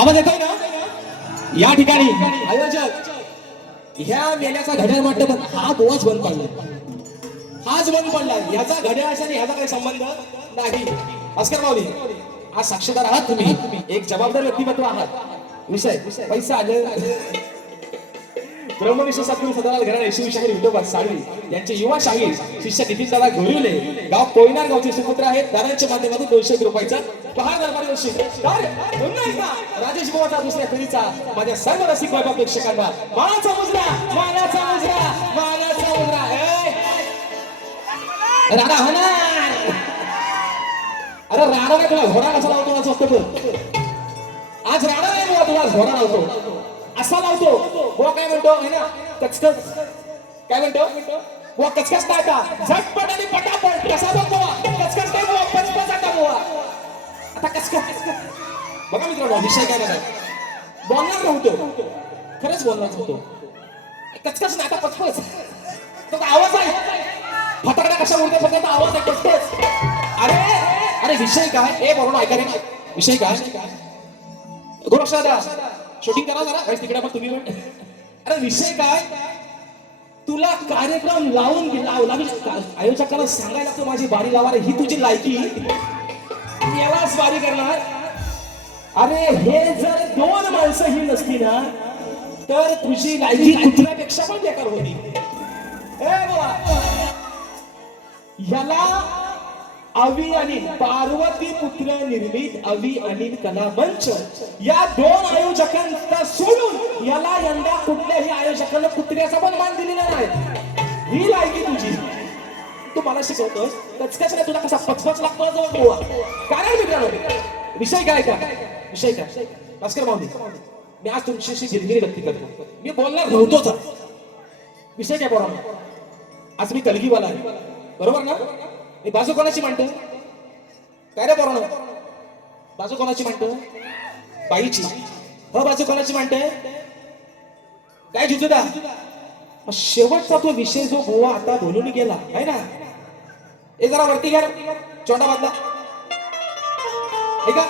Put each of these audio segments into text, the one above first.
आवाज येतोय ना? या ठिकाणी आयोजक ह्या मेल्याचा घड्याळ वाटतं पण हा गोवाच बंद पडला, हाच बंद पडला. याचा घड्याळाशी आणि ह्याचा काही संबंध नाही. भास्कर माऊली, आज साक्षीदार आहात तुम्ही, एक जबाबदार व्यक्तिमत्व आहात. विषय पैसा आले ब्रह्मविष्णू सद्गुरू सदालाल घराणे शिवशाहीर विठोबा साळवी यांचे युवा शाहीर शिष्य नितीनदादा गोरिवले गाव कोयनार गावचे सुपुत्र आहेत. दादांच्या माध्यमातून 200 रुपयाचा पहार दरबारी वर्षी पुन्हा एकदा राजेश बुवाचा दुसऱ्या पिढीचा माझ्या सर्व रसिक वैभव प्रेक्षकांना मानाचा मुजरा, मानाचा मुजरा, मानाचा मुजरा. राणा हनार, अरे राणा नाही, तुला घोडा कसा लावतो असं असतं. आज राणा नाही बुवा, तुला घोडा लावतो असा लावतो. बुवा काय म्हणतो है ना, कचकच काय म्हणतो बुवा, कचकच काय का झटपट आणि पटापट कसा बघ बुवा, कचकच काय बुवा, पचपच आता बुवा. आता कचकच बघा मित्रांनो, विषय काय नाही, बोलणार नव्हतो, खरंच बोलणार नव्हतो. कचकच नाही, आता पचपच. तो आवाज आहे फटाकडा कशा उडते फक्त आवाज आहे कचकच. अरे अरे विषय काय ए बरोबर ऐका रे, विषय काय गोरक्षदा शूटिंग करा जरा गाइस तिकडे पण तुम्ही पण. अरे विषय काय, तुला कार्यक्रम लावून लावला आयोजकाला सांगायला लागतो माझी बारी लावा रे, ही तुझी लायकी, यालाच बारी करणार. अरे हे जर 2 माणसं ही नसती ना तर तुझी लायकी कुठल्यापेक्षा पण बेकार होती. ए बाबा, याला अवी आणि पार्वती पुत्र निर्मित अवी आणि कला मंच या 2 आयोजकांचा सोडून याला यंदा कुठल्याही आयोजकांना कुत्र्याचा पण मान दिलेला नाही. ही लायकी तुझी, तू मला शिकवतोस कचकच नाही, तुला कसा पचपच लागतो जवळ गोवा. कारण मित्रांनो विषय काय का, विषय काय भास्कर माऊली, मी आज तुमच्याशी दिलगिरी व्यक्त करतो. मी बोलणार नव्हतोच. विषय काय बरोबर, आज मी कलगीवाला आहे बरोबर ना. मी बाजू कोणाची मांडतो काय रे बरोबर, बाजू कोणाची मांडतो बाईची. हो बाजू कोणाची मांडते काय जुजुदा. शेवटचा तो विषय जो गोवा आता बोलून गेला आहे ना, हे जरा वरती घ्या चोंडा बांधला ऐका.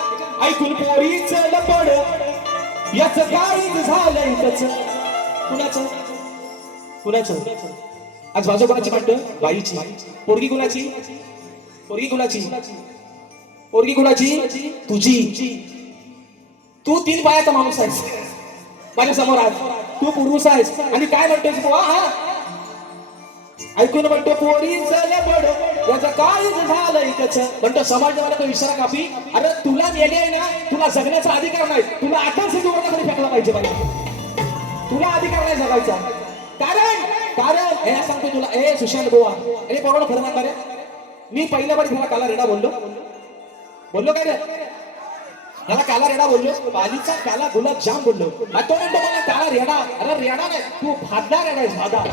ऐकून पोरीच लपड याच काय झालंय त्याच, कुणाचं कुणाचं. आज बाजू कोणाची मांडतो बाईची. पोरगी कुणाची, पोरगी कुणाची, पोरगी कुणाची तुझी. तू 3 पायाचा माणूस आहेस माझ्या समोर, आज तू पुरुष आहेस आणि काय म्हणतोस बुवा. हा ऐकून म्हणतो पोरीच लबड याचं काय झालंय त्याच, म्हणतो समाज मला तो इशारा कापी. अरे तुला नेले आहे ना, तुला जगण्याचा अधिकार नाही, तुला आठवण सिद्धी वर्गाकडे फेकला पाहिजे पाहिजे, तुला अधिकार नाही जगायचा. कारण कारण हे सांगतो तुला ए सुशांत बुवा, हे बरोबर खरं म्हणणार आहे. मी पहिल्या बारी त्याला काला रेडा बोललो काय रे, मला काला रेडा बोललो, पालीचा काला गुलाबजाम बोललो. तो म्हणतो मला काला रेडा. अरे रेडा नाही, तू भादा रेडा आहेस, भादा,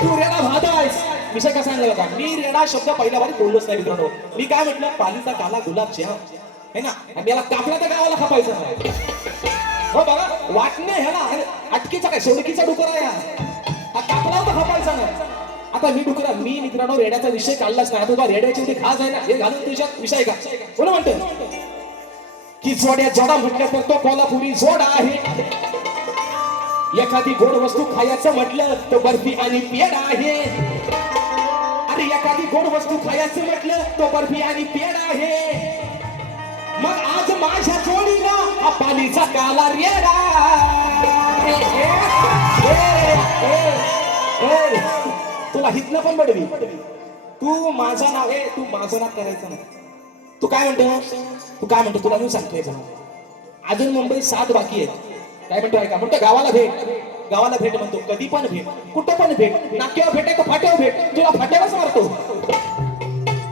तू रेडा भादा आहेस. विषय कसा सांगला होता, मी रेडा शब्द पहिल्या बारी बोललोच नाही मित्रांनो. मी काय म्हटलं, पालीचा काला गुलाबजाम है ना, आणि याला कापला तर गावाला खपायचं नाही. हो बघा वाटणे ह्याला अटकीचा काय सोडकीचा डुकर आहे हा, कापला तर खपायचा नाही. आता मी डुकरा, मी मित्रांनो रेड्याचा विषय काढलाच नाही. आता रेड्याची ती खास आहे ना, हे घालून तुझ्यात विषय का बोला म्हणतो की जोड्या जोडा म्हटलं तर तो कोल्हापुरी जोड आहे. एखादी गोड वस्तू खायचं म्हटलं तर बर्फी आणि पेढा आहे. अरे एखादी गोड वस्तू खायचं म्हटलं तो बर्फी आणि पेढा आहे. मग आज माझ्या जोडीला हा पालीचा काला रेडा. तुला हितनं पण बडवी. तू माझा नाव आहे, तू माझं नाव करायचं नाही. तू काय म्हणतो तुला मी सांगतोय का, अजून मुंबईत 7 बाकी आहेत. काय म्हणतो ऐका, म्हणतो गावाला भेट म्हणतो, कधी पण भेट, कुठं पण भेट, नाक्यावर भेट का फाट्यावर भेट, तुला फाट्यावरच मारतो.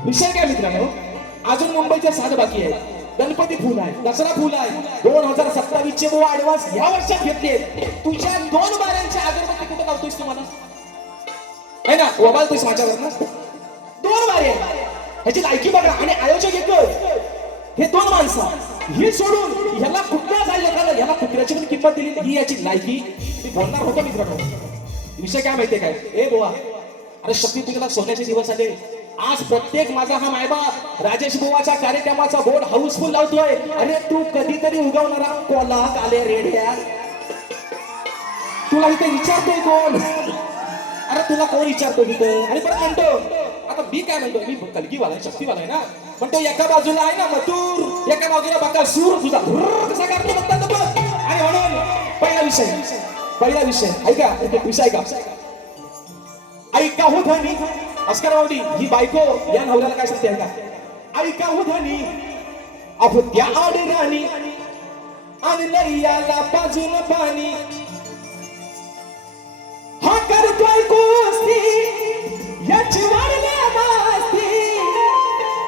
विषय काय मित्रांनो, अजून मुंबईच्या 7 बाकी आहेत. गणपती फुल आहे, दसरा फुल आहे, 2027 चे ऍडव्हान्स या वर्षात घेतले. तुझ्या 2 बाऱ्यांच्या अगरबत्ती कुठं लावतोयस तुम्हाला है ना, वबालतोयस माझ्यावर ना. 2 बारे ह्याची लायकी बघा. आणि आयोजक एकच, हे 2 माणसं, ही सोडून ह्याला कुठल्या जायला ह्याला कुत्र्याची पण किंमत दिली, ही याची लायकी. मी बोलणार होतो मित्रांनो. विषय काय माहितीये काय, ए बुवा, अरे शक्ती तुझ्याला सोन्याचे दिवस आले. आज प्रत्येक माझा हा मायबाप राजेश बुवाच्या कार्यक्रमाचा बोर्ड हाऊसफुल लावतोय. अरे तू कधीतरी उगवणारा कोला काले रेड्या, तुला इथे विचारतोय कोण? अरे तुला कोण विचारतो तिथं? आणि परत म्हणतो, आता मी काय म्हणतो, मी कलगीवाला आहे, शक्तीवाला आहे ना. पण तो एका बाजूला आहे ना मथुर, एका बाजूला बकासूर, तुझा कसा करतो बघतात बघ. आणि म्हणून पहिला विषय ऐका, विषय ऐका. ऐका हो धनी अस्कर मावडी, ही बायको या नवऱ्याला काय सांगते ऐका. ऐका हो धनी, अहो त्या आडराणी आणि याला पाजून पाणी, हा करतोय कुस्ती याची वाढल्या मस्ती,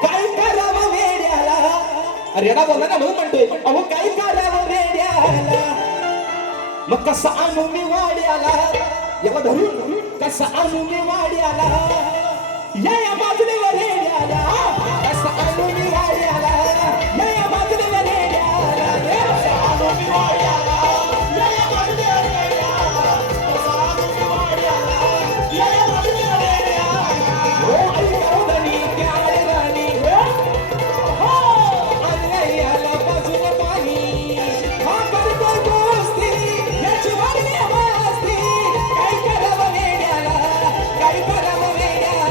काय करावं वेड्याला. अरे येडा बोलला ना म्हणून म्हणतोय, अहो काय करावं वेड्याला. मग कसा आणू मी वाड्याला, याला धरून कसा आणू मी वाड्याला, या बाजूला रेड्याला, कसा आणू मी वाड्याला, या बाजूला रेड्याला, कसा आणू मी वाड्याला, या बाजूला रेड्याला, कसा आणू मी वाड्याला, या बाजूला रेड्याला. हो ऐका धनी त्या राणी, हो आणि याला बाजूला पाणी, हा करतो गोष्टी याची वाढली मस्ती, काय करावं वेड्याला, काय करावं वेड्याला.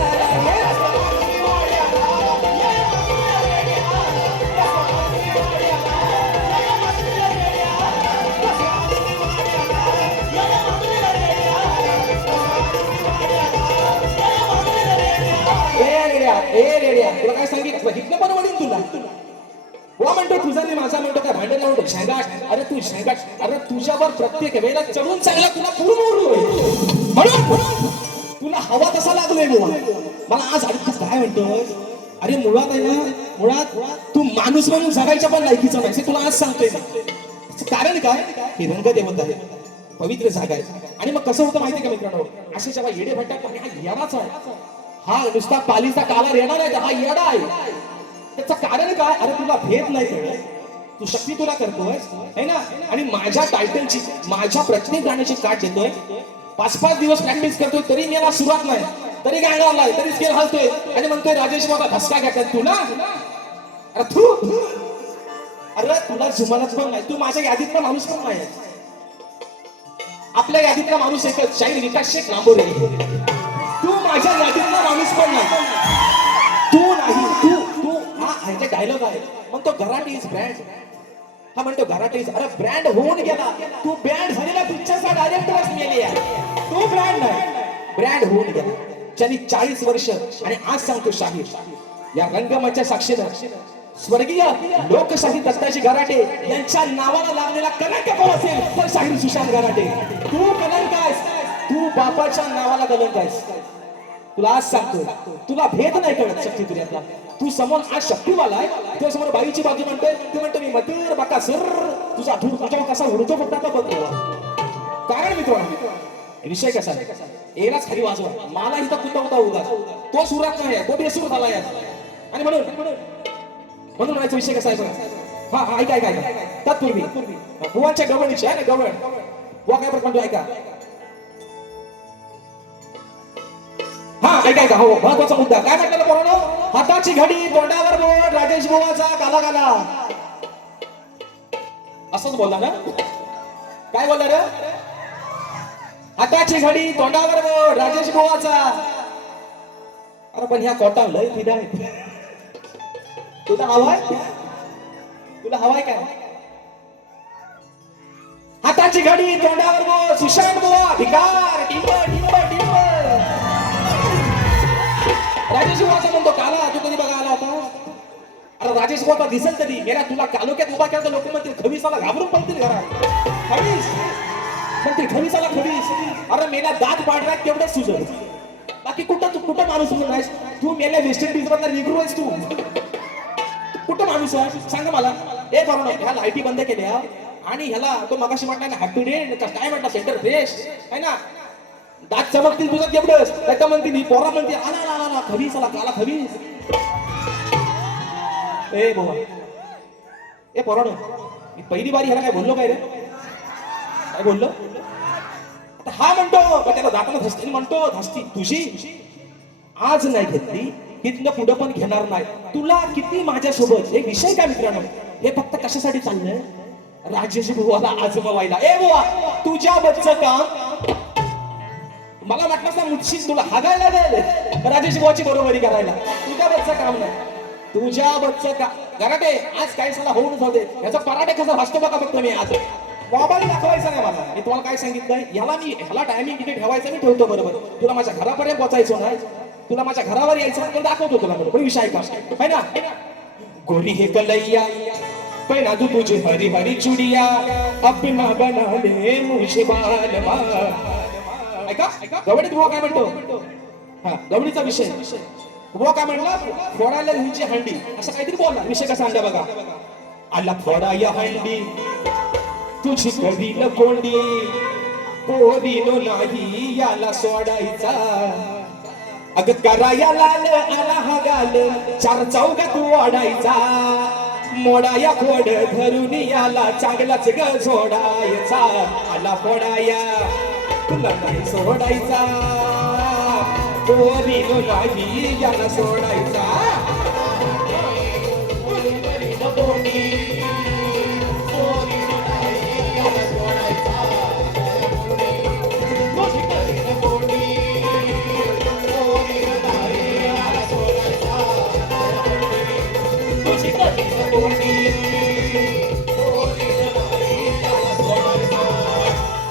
तुला काय सांगितलं, हितनं पण वडील तुला. वा म्हणतो तुझा मी माझा म्हणतो, काय भांडण म्हणतो शेंगाट. अरे तू शेंगाट, अरे तुझ्यावर प्रत्येक वेळेला चढून चांगला तुला पूर्ण उरलोय, म्हणून तुला हवा तसा लागलोय बुवा मला आज. अरे तू काय म्हणतोय, अरे मुळात आहे ना, मुळात तू माणूस म्हणून जगायच्या पण लायकीचा नाही, तुला आज सांगतोय. कारण काय, हे रंगदेवत आहे, पवित्र जागा आहे. आणि मग कसं होतं माहितीये का मित्रांनो, असे जेव्हा येडे भेटतात, हा येडाच आहे, हा नुसता पालीचा काला येणार नाही, हा येडा आहे. त्याचं कारण काय, अरे तुला भेद नाही कळत, तू शक्ती तुला करतोय है ना. आणि माझ्या टायटलची, माझ्या प्रत्येक गाण्याची काट देतोय. 5-5 दिवस प्रॅक्टिस करतोय तरी मला सुरुवात नाही, तरी गाणं आलाय, तरी स्केल हलतोय आणि म्हणतोय राजेश बाबा धसका घेतात तुला. अरे तुला जुमानच पण नाही, तू माझ्या यादीतला माणूस पण नाही. आपल्या यादीतला माणूस एकच, शाहीर विकास शेख लांबोरे. तू माझ्या यादीतला माणूस पण नाही, तू नाही. तू हा ह्याचा डायलॉग आहे, म्हणतो घराटी इज ब्रँड. हा म्हणतो घराटी इज, अरे ब्रँड होऊन गेला, तू ब्रँड झालेला पिक्चरचा डायरेक्टर मेले आहे, तू ब्रँड नाही, ब्रँड होऊन गेला. ज्यांनी 40 वर्ष आणि आज सांगतो शाहीर या रंगमंचा साक्षीनं स्वर्गीय लोकशाही दत्ताजी गराटे यांच्या नावाला लागलेला कलंक कोण असेल तर शाहीर सुशांत गराटे. तू कलंक आहेस, तू बापाच्या नावाला कलंक आहेस. तुला आज सांगतो, तुला भेद नाही कळत शक्ती तुझ्यातला. तू समोर आज शक्तीवाला आहे, तुझ्या समोर बाईची बाजू म्हणतोय, तू म्हणतो मी मतीर बाका सर, तुझा धूर तुझ्यावर कसा उडतो फक्त बघतो. कारण मित्रांनो विषय कसा आहे, एलाच खाली वाजवा, मला इथं कुठं होता उगा, तो सुरात नाही, तो बेसूर झाला यार. आणि म्हणून म्हणायचा विषय कसा आहे बघा. हा ऐका ऐका ऐका, तत्पूर्वी बुवांच्या गवळणीचे आहे ना, गवळण बुवा काय म्हणतो ऐका. हा ऐका ऐका, हो महत्वाचा मुद्दा काय म्हटलं पोरांनो, हाताची घडी तोंडावर बोट, राजेश बुवाचा काला काला. असंच बोलला ना, काय बोलला रे, हाताची घडी तोंडावर बोट, राजेश बुवाचा. अरे पण ह्या कोटा लय फिदा आहे, तुला हवाय, तुला हवाय काय. हाताची घडी तोंडावर बोट, सुशांत बुवा भिकार, टिंब टिंब टिंब. राजेश भाऊचा म्हणतो काला तू कधी बघा आला होता अरे राजेश भाऊ दिसेल तरी मेरा तुला कालोक्यात उभा केला तर लोक म्हणतील खवीसाला घाबरून पडतील घरात खवीस म्हणतील खवीसाला खवीस अरे मेला दात पाडला तेवढं सुजल बाकी कुठं माणूस म्हणून तू मेल्या वेस्ट इंडिज मधला निग्रो आहेस तू कुठं माणूस आहे सांग मला ए करू ह्या लाईटी बंद केल्या आणि ह्याला तो मगाशी म्हटला ना हॅपी डे काय म्हटला सेंटर फ्रेश आहे ना दात चमकतील तुझं तेवढंच त्याच्या म्हणतील ही पोरा म्हणते आला आला खवीस आला काला खवीस ए बोला ए पोरानो मी पहिली बारी ह्याला काय बोललो काय रे काय बोललो आता हा म्हणतो त्याला दाताला धसती म्हणतो धसती तुझी आज नाही घेतली इथनं पुढं पण घेणार नाही तुला किती माझ्यासोबत एक विषय काय मित्रांनो हे फक्त कशासाठी चाललंय राजेश बुवाला आजमावायला ए बुवा तुझ्या बच्चं काम मला वाटलं ना मुठशीच तुला हागायला जाईल राजेश बुवाची बरोबरी करायला तुझ्या बच्चं काम नाही तुझ्या बच्चं का गराटे आज काही साला होऊन जाऊ दे याचा पराठे कसा भासतो बघा फक्त मी आज मोबाईल दाखवायचा नाही मला मी तुम्हाला काय सांगितलंय ह्याला टायमिंग किती ठेवायचं मी ठेवतो बरोबर तुला माझ्या घरापर्यंत पोहोचायचो नाही तुला माझ्या घरावर यायचं नाही दाखवतो तुला बरोबर विषय का है ना गोरी हे कलैया पहना तू तुझे हरी हरी चुडिया अपना बना ले मुझे बाल ऐका गवडीत बुवा काय म्हणतो हा गवडीचा विषय बुवा काय म्हणला फोडायला हिची हंडी असं काहीतरी बोलला विषय कसा आणला बघा आला फोडा या हंडी तुझी कधी न कोंडी कोणीनो नाही याला सोडायचा अग कराया लाल आला हा गाल चार चौकात ओढायचा मोडाया खोड धरून याला चांगलाच ग झोडायचा आला फोडाया तुला नाही सोडायचा कोणीनो नाही याला सोडायचा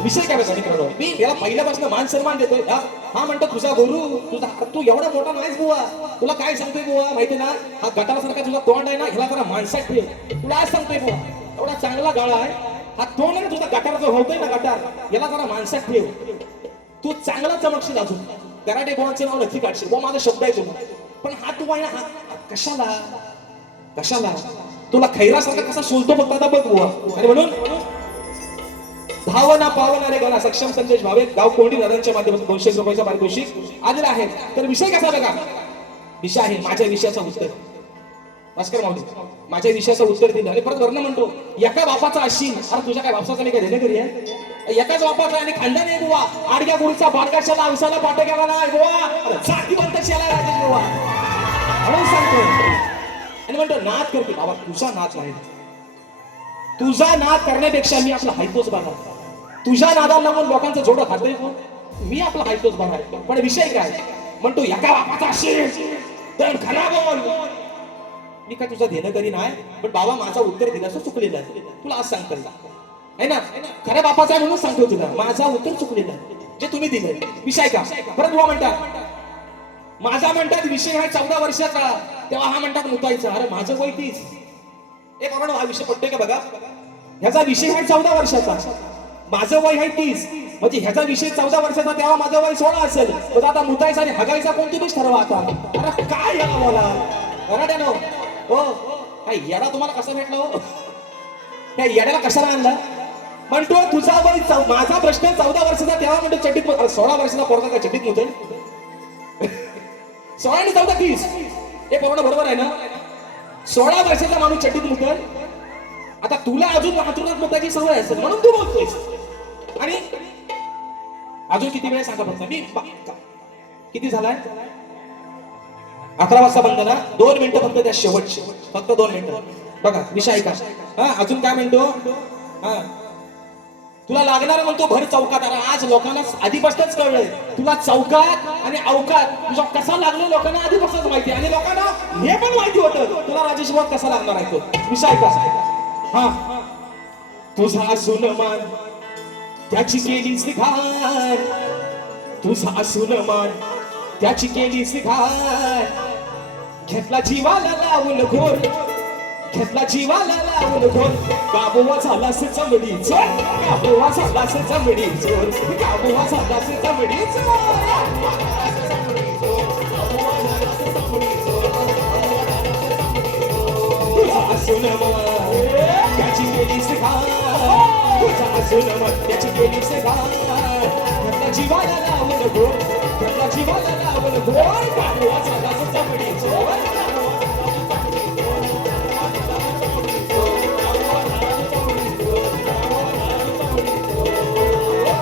विषय काय मित्रांनो मी याला पहिल्यापासून मान सन्मान देतोय हा म्हणतो तुझा गुरु तुझा तू एवढा मोठा नाहीस बुवा तुला काय सांगतोय बुवा माहिती ना हा गटारासारखा तुझा तोंड आहे ना ह्याला जरा माणसात ठेव तुला आज सांगतोय बुवा एवढा चांगला गाळा आहे हा तोंड आहे ना तुझा गटाराचा होतोय ना गटार याला जरा माणसात ठेव तू चांगला चमकशील अजून कराटे बुवांचं नाव नक्की काढशील बुवा माझा शब्द आहे तुला पण हा तू आहे ना हा कशाला तुला खैरासारखा कसा सोलतो फक्त आता बघ बुवा आणि म्हणून भावना पावणारे गाणं सक्षम संदेश भावे गाव कोंडी दादांच्या माध्यमातून 200 रुपयाचा पारितोषिक आलेला आहे तर विषय कसा बघा विषय आहे माझ्या विषयाचं उत्तर भास्कर माऊली माझ्या विषयाचं उत्तर दिलं आणि परत वर्ण म्हणतो एका बापाचा अशील अरे तुझ्या काय बापाचा मी काय देणेकरी आहे एकाच बापाचा आणि खांदा नाही बुवा आडग्या गुरुचा बारकाशाला अंशाला पाठ गेला नाही बुवा जातीवंत शेला राजेश बुवा म्हणून सांगतो आणि म्हणतो नाद करतो बाबा तुझा नाद नाही तुझा नाद करण्यापेक्षा मी आपला हायतोच बघा तुझ्या नादाला लागून लोकांचं जोडं खातोय मी आपला हायतोच बघा पण विषय काय म्हणतो एका बापाचा असेल तर खरा बोल मी काय तुझा देणं करी नाही पण बाबा माझा उत्तर दिला असं चुकलेलं आहे तुला आज सांगतो आहे ना खऱ्या बापाचा म्हणून सांगतो तुला माझा उत्तर चुकलेलं आहे जे तुम्ही दिलं विषय का परत बुवा म्हणतात माझा म्हणतात विषय आहे 14 वर्षाचा तेव्हा हा म्हणतात मुतायचा अरे माझं वय 30 एक आपण हा विषय पडतोय का बघा ह्याचा विषय आहे 14 वर्षाचा माझं वय आहे 30 म्हणजे ह्याचा विषय 14 वर्षाचा तेव्हा माझं वय 16 असेल तर आता मुतायचा आणि हगायचा कोण तुम्हीच ठरवा आता अरे काय याला बोला मराठ्यानो हो काय येडा तुम्हाला कसं भेटला हो त्या येड्याला कशाला आणला म्हणतो तुझा वय माझा प्रश्न 14 वर्षाचा तेव्हा म्हणतो चड्डीत 16 वर्षाचा पोरगा काय चड्डीत मुतेल 16 आणि 14 30 हे पूर्ण बरोबर आहे ना 16 वर्षाचा माणूस चड्डीत मुतल आता तुला अजून अंथरुणात मुताची सवय असेल म्हणून तू बोलतोयस आणि अजून किती वेळ सांगा फक्त मी किती झालाय 11 वाजता बंद ना 2 मिनिटं फक्त त्या शेवटचे फक्त 2 मिनिटं बघा विषय ऐका हा अजून काय म्हणतो हा तुला लागणार म्हणतो भर चौकात अरे आज लोकांना आधीपासूनच कळलंय तुला चौकात आणि अवकात तुझा कसा लागलो लोकांना आधीपासूनच माहिती आणि लोकांना हे पण माहिती होतं तुला राजेश भाऊ कसा लागणार आहे तो विषय कसा हा तुझा सुनमान त्याची केली सिघार तुझा सुनमान त्याची केली सिघार घेतला जीवाला लावून घोर, घेतला जीवाला लावून घोर, गाबोवा झालास चमडी चोर, गाबोवा झालास चमडी चोर, गाबोवा झालास चमडी चोर. तुझा असून त्याची केलीस घाण, तुझा असून त्याची केलीस घाण. घेतला जीवाला लावून घोर, घेतला जीवाला लावून घोर, गाबोवा झालास चमडी चोर.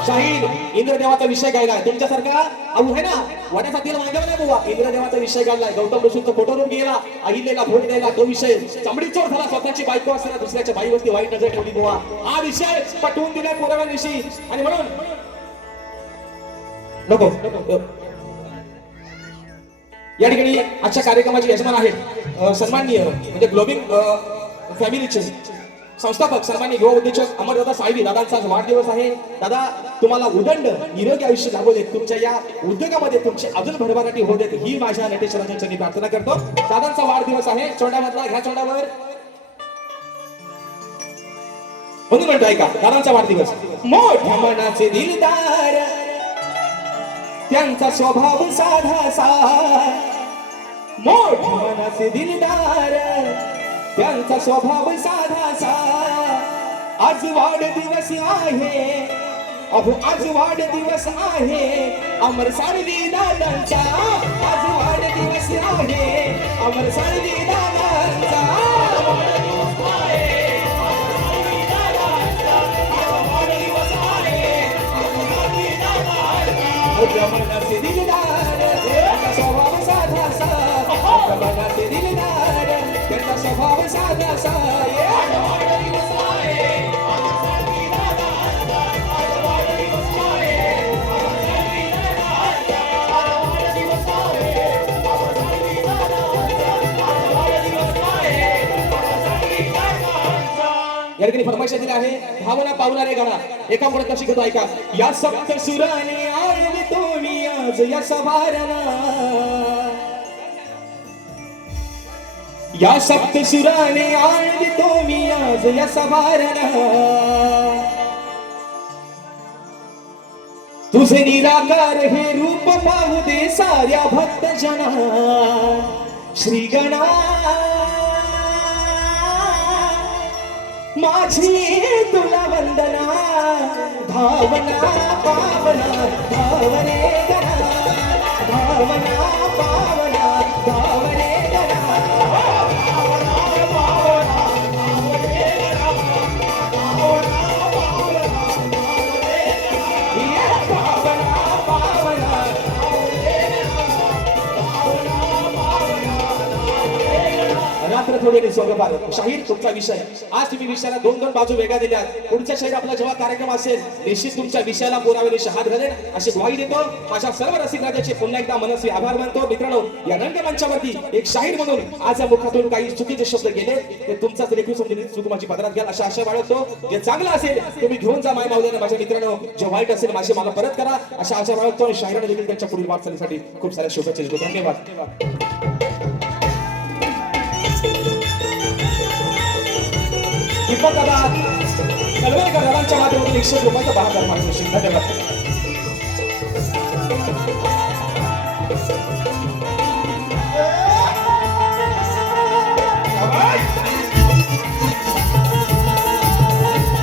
शाहीर इंद्रदेवाचा विषय गायलाय. तुमच्यासारखा अहो आहे ना वाड्यासाठी मागे नाही बुवा. इंद्रदेवाचा विषय गायलाय. गौतम ऋषींचा फोटो रूम गेला, अहिल्याला फोन द्यायला तो विषय. चमडी चोर झाला, स्वतःची बायको असताना दुसऱ्याच्या बाईवरती वाईट नजर ठेवली बुवा. हा विषय पटवून दिलाय पुराव्या दिवशी. आणि म्हणून नको या ठिकाणी आजच्या कार्यक्रमाचे यजमान आहेत सन्माननीय म्हणजे ग्लोबिंग फॅमिलीचे संस्थापक सन्माननीय युवा उद्योजक अमरदादा साहेबी. दादांचा आज वाढदिवस आहे. दादा तुम्हाला उदंड निरोगी आयुष्य लाभू देत, तुमच्या या उद्योगामध्ये तुमची अजून भरभराटी होऊ देत ही माझ्या नटेश्वरांच्या चरणी प्रार्थना करतो. दादांचा वाढदिवस आहे. चोंडामधला ह्या चोंडावर म्हणून म्हणतो ऐका दादांचा वाढदिवस. मोठ्या मनाचे दिलदार त्यांचा स्वभाव साधासा, मोठ्या मनाचे दिलदार त्यांचा स्वभाव साधासा. आज वाढदिवस आहे, अहो आज वाढदिवस आहे अमर साळवी दादांचा. आज वाढदिवस आहे अमर साळवी दादांचा. मनाचे दिलदार त्यांचा स्वभाव साधासा, मनाचे दिलदार त्यांचा स्वभाव साधासा. या ठिकाणी फरमाईश दिली आहे भावना पावणारे गाणा एका मुळे कशी घेतो ऐका. या सप्त सुराने आळवितो मी आज या सभारणा, या सप्त सुराने आळवितो मी आज या सभारणा. तुझे निराकार हे रूप पाहू दे साऱ्या भक्त जना. श्री गणा माझी तुला वंदना, भावना पावना भावने गणा, भावना पावना भावने गणा. रात्र थोडी स्वर्गपाल. शाहीर तुमचा विषय आज तुम्ही विषयाला दोन दोन बाजू वेगळ्या दिल्या. पुढच्या शाहीर आपला जेव्हा कार्यक्रम असेल निश्चित तुमच्या विषयाला पुरावे हात घालेल अशी ग्वाही देतो. माझ्या सर्व रसिक राजाचे पुन्हा एकदा मनस्वी आभार मानतो. मित्रांनो या रंगमंचावरती एक शाहीर म्हणून आज या मुखातून काही चुकीचे शब्द गेले ते तुमचाच लेखी समजून चूक माझी पदरात घ्याल अशा आशा बाळगतो. जे चांगलं असेल तुम्ही घेऊन जा माय मावल्याने. माझ्या मित्रांनो जे वाईट असेल माझे मला परत करा अशा आशा बाळगतो. आणि शाहिराने देखील त्यांच्या पुढील वाटचालीसाठी खूप साऱ्या शुभेच्छा देतो. धन्यवाद. दीपक दादा कलवेलकर दादांच्या माध्यमातून 100 रुपयाचा 12,000 धन्यवाद.